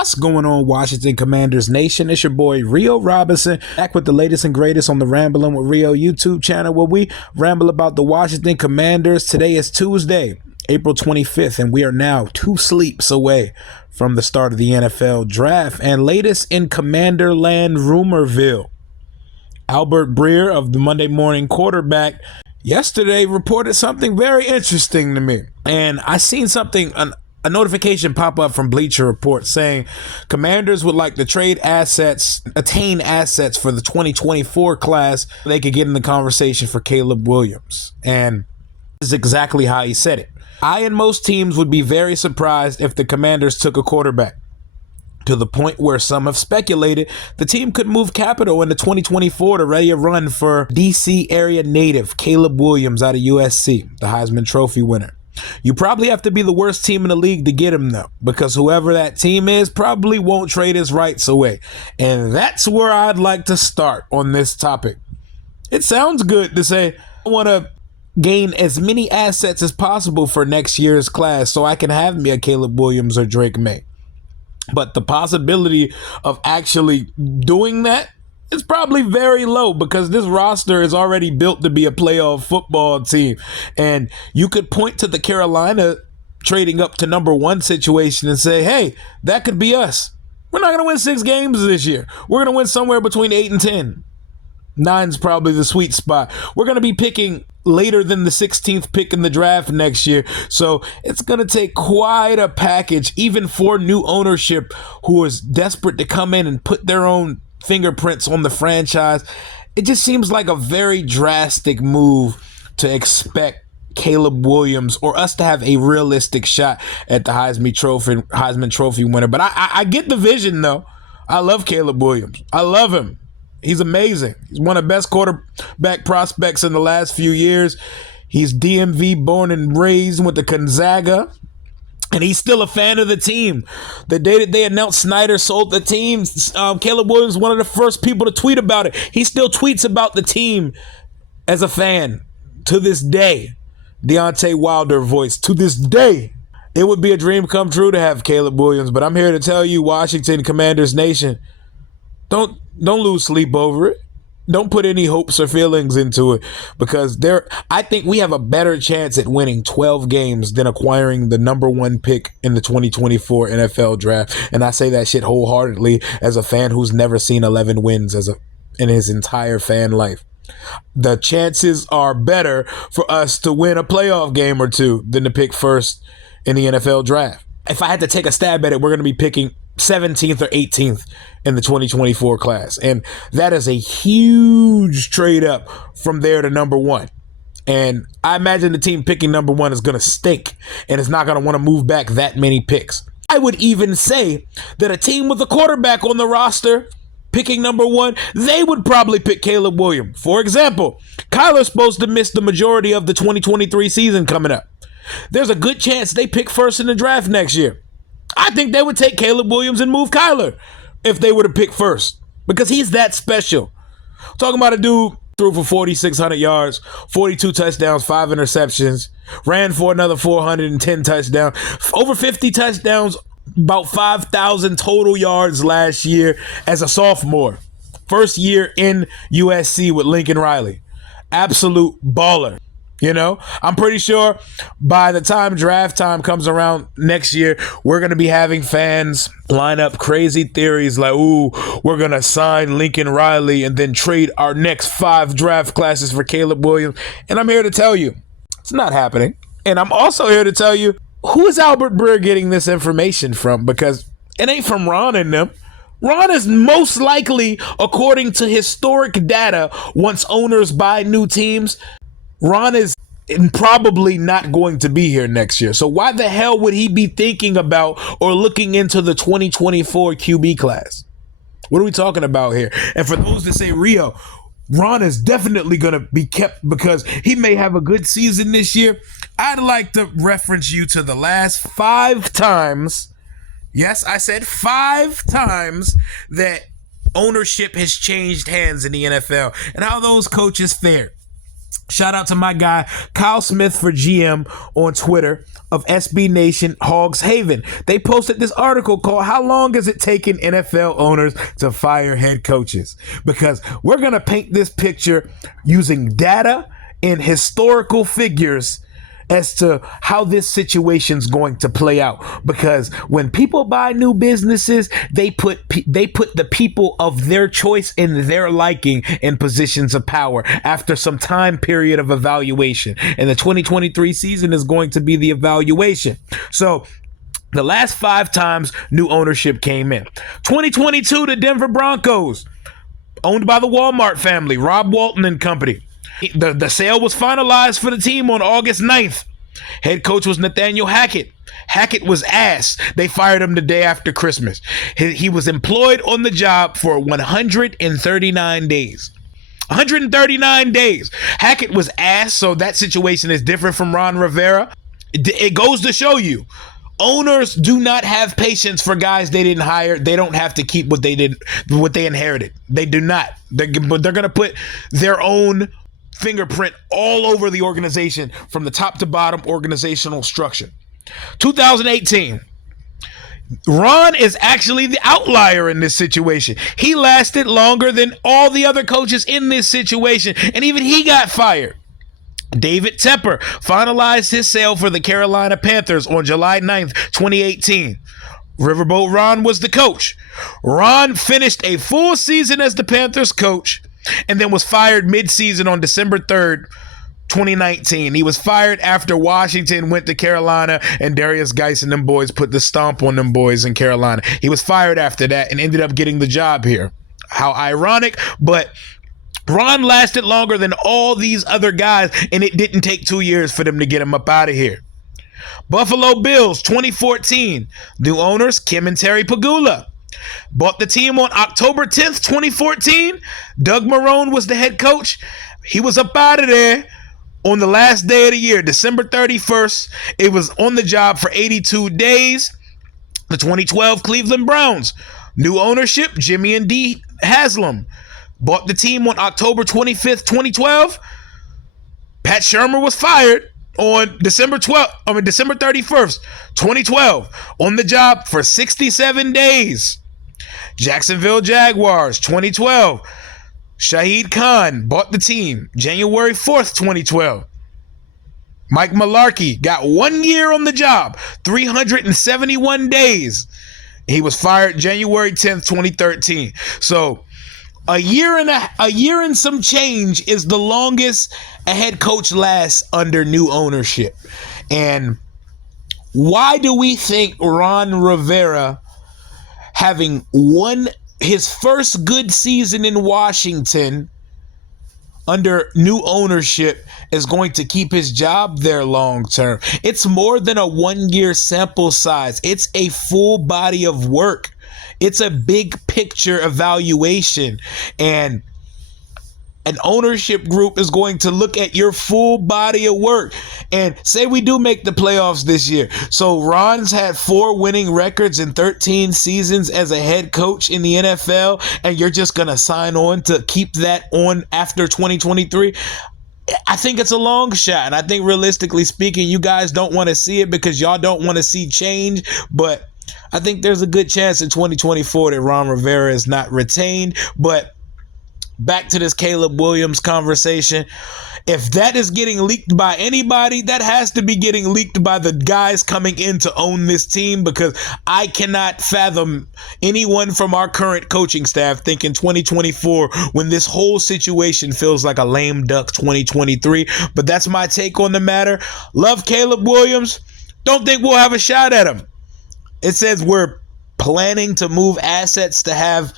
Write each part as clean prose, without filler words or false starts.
What's going on, Washington Commanders Nation? It's your boy Rio Robinson, back with the latest and greatest on the Ramblin' with Rio YouTube channel, where we ramble about the Washington Commanders. Today is Tuesday, April 25th, and we are now 2 sleeps away from the start of the NFL draft. And latest in Commanderland Rumorville, Albert Breer of the Monday Morning Quarterback yesterday reported something very interesting to me. And I seen something, a notification pop up from Bleacher Report saying Commanders would like to attain assets for the 2024 class. They could get in the conversation for Caleb Williams. And this is exactly how he said it. I and most teams would be very surprised if the Commanders took a quarterback, to the point where some have speculated the team could move capital into 2024 to ready a run for DC area native Caleb Williams out of USC, the Heisman Trophy winner. You probably have to be the worst team in the league to get him, though, because whoever that team is probably won't trade his rights away. And that's where I'd like to start on this topic. It sounds good to say I want to gain as many assets as possible for next year's class so I can have me a Caleb Williams or Drake May. But the possibility of actually doing that is probably very low, because this roster is already built to be a playoff football team. And you could point to the Carolina trading up to number 1 situation and say, hey, that could be us. We're not going to win 6 games this year. We're going to win somewhere between 8 and 10. 9's probably the sweet spot. We're going to be picking later than the 16th pick in the draft next year. So it's going to take quite a package, even for new ownership who is desperate to come in and put their own fingerprints on the franchise. It just seems like a very drastic move to expect Caleb Williams or us to have a realistic shot at the Heisman Trophy winner. But I get the vision, though. I love Caleb Williams. I love him. He's amazing. He's one of the best quarterback prospects in the last few years. He's DMV born and raised, went to Gonzaga, and he's still a fan of the team. The day that they announced Snyder sold the team, Caleb Williams was one of the first people to tweet about it. He still tweets about the team as a fan to this day. Deontay Wilder voice, to this day. It would be a dream come true to have Caleb Williams, but I'm here to tell you, Washington Commanders Nation, don't lose sleep over it. Don't put any hopes or feelings into it, because I think we have a better chance at winning 12 games than acquiring the number 1 pick in the 2024 NFL draft. And I say that shit wholeheartedly as a fan who's never seen 11 wins in his entire fan life. The chances are better for us to win a playoff game or two than to pick first in the NFL draft. If I had to take a stab at it, we're going to be picking 17th or 18th in the 2024 class. And that is a huge trade up from there to number 1. And I imagine the team picking number 1 is going to stink and it's not going to want to move back that many picks. I would even say that a team with a quarterback on the roster picking number 1, they would probably pick Caleb Williams. For example, Kyler's supposed to miss the majority of the 2023 season coming up. There's a good chance they pick first in the draft next year. I think they would take Caleb Williams and move Kyler if they were to pick first, because he's that special. Talking about a dude threw for 4,600 yards, 42 touchdowns, 5 interceptions, ran for another 410 touchdowns, over 50 touchdowns, about 5,000 total yards last year as a sophomore. First year in USC with Lincoln Riley. Absolute baller. You know, I'm pretty sure by the time draft time comes around next year, we're going to be having fans line up crazy theories like, ooh, we're going to sign Lincoln Riley and then trade our next 5 draft classes for Caleb Williams. And I'm here to tell you, it's not happening. And I'm also here to tell you, who is Albert Breer getting this information from? Because it ain't from Ron and them. Ron is most likely, according to historic data, once owners buy new teams, Ron is probably not going to be here next year. So why the hell would he be thinking about or looking into the 2024 QB class? What are we talking about here? And for those that say, Rio, Ron is definitely going to be kept because he may have a good season this year, I'd like to reference you to the last 5 times. Yes, I said 5 times that ownership has changed hands in the NFL and how those coaches fared. Shout out to my guy, Kyle Smith for GM on Twitter of SB Nation Hogs Haven. They posted this article called "How Long Has It Taken NFL Owners to Fire Head Coaches?" Because we're going to paint this picture using data and historical figures as to how this situation's going to play out. Because when people buy new businesses, they put the people of their choice and their liking in positions of power after some time period of evaluation. And the 2023 season is going to be the evaluation. So the last 5 times new ownership came in. 2022, the Denver Broncos, owned by the Walmart family, Rob Walton and company. The sale was finalized for the team on August 9th. Head coach was Nathaniel Hackett. Hackett was ass. They fired him the day after Christmas. He was employed on the job for 139 days. 139 days. Hackett was ass, so that situation is different from Ron Rivera. It goes to show you, owners do not have patience for guys they didn't hire. They don't have to keep what they inherited. They do not. But they're going to put their own fingerprint all over the organization from the top to bottom organizational structure. 2018. Ron is actually the outlier in this situation. He lasted longer than all the other coaches in this situation, and even he got fired. David Tepper finalized his sale for the Carolina Panthers on July 9th, 2018. Riverboat Ron was the coach. Ron finished a full season as the Panthers coach and then was fired mid-season on December 3rd, 2019. He was fired after Washington went to Carolina and Darius Geis and them boys put the stomp on them boys in Carolina. He was fired after that and ended up getting the job here. How ironic, but Ron lasted longer than all these other guys, and it didn't take 2 years for them to get him up out of here. Buffalo Bills, 2014. New owners, Kim and Terry Pagula. Bought the team on October 10th, 2014. Doug Marrone was the head coach. He was up out of there on the last day of the year, December 31st. It was on the job for 82 days. The 2012 Cleveland Browns. New ownership, Jimmy and Dee Haslam. Bought the team on October 25th, 2012. Pat Shurmur was fired on December 31st, 2012, on the job for 67 days. Jacksonville Jaguars, 2012. Shahid Khan bought the team January 4th, 2012. Mike Mularkey got 1 year on the job, 371 days. He was fired January 10th, 2013. So a year and some change is the longest a head coach lasts under new ownership. And why do we think Ron Rivera, having won his first good season in Washington under new ownership, is going to keep his job there long term? It's more than a 1 year sample size. It's a full body of work. It's a big picture evaluation, and an ownership group is going to look at your full body of work. And say we do make the playoffs this year. So Ron's had 4 winning records in 13 seasons as a head coach in the NFL, and you're just going to sign on to keep that on after 2023? I think it's a long shot, and I think realistically speaking, you guys don't want to see it because y'all don't want to see change, but I think there's a good chance in 2024 that Ron Rivera is not retained. But back to this Caleb Williams conversation. If that is getting leaked by anybody, that has to be getting leaked by the guys coming in to own this team, because I cannot fathom anyone from our current coaching staff thinking 2024 when this whole situation feels like a lame duck 2023. But that's my take on the matter. Love Caleb Williams. Don't think we'll have a shot at him. It says we're planning to move assets to have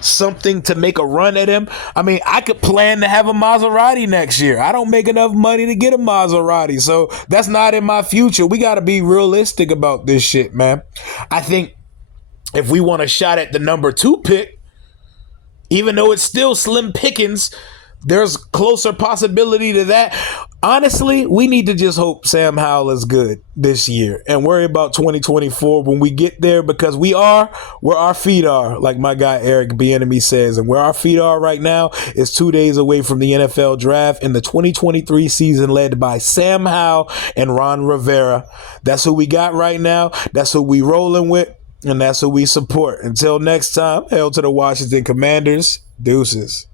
something to make a run at him. I mean, I could plan to have a Maserati next year. I don't make enough money to get a Maserati, so that's not in my future. We got to be realistic about this shit, man. I think if we want a shot at the number 2 pick, even though it's still slim pickings, there's closer possibility to that. Honestly, we need to just hope Sam Howell is good this year and worry about 2024 when we get there, because we are where our feet are, like my guy Eric Bieniemy says. And where our feet are right now is 2 days away from the NFL draft and the 2023 season led by Sam Howell and Ron Rivera. That's who we got right now. That's who we rolling with, and that's who we support. Until next time, hail to the Washington Commanders. Deuces.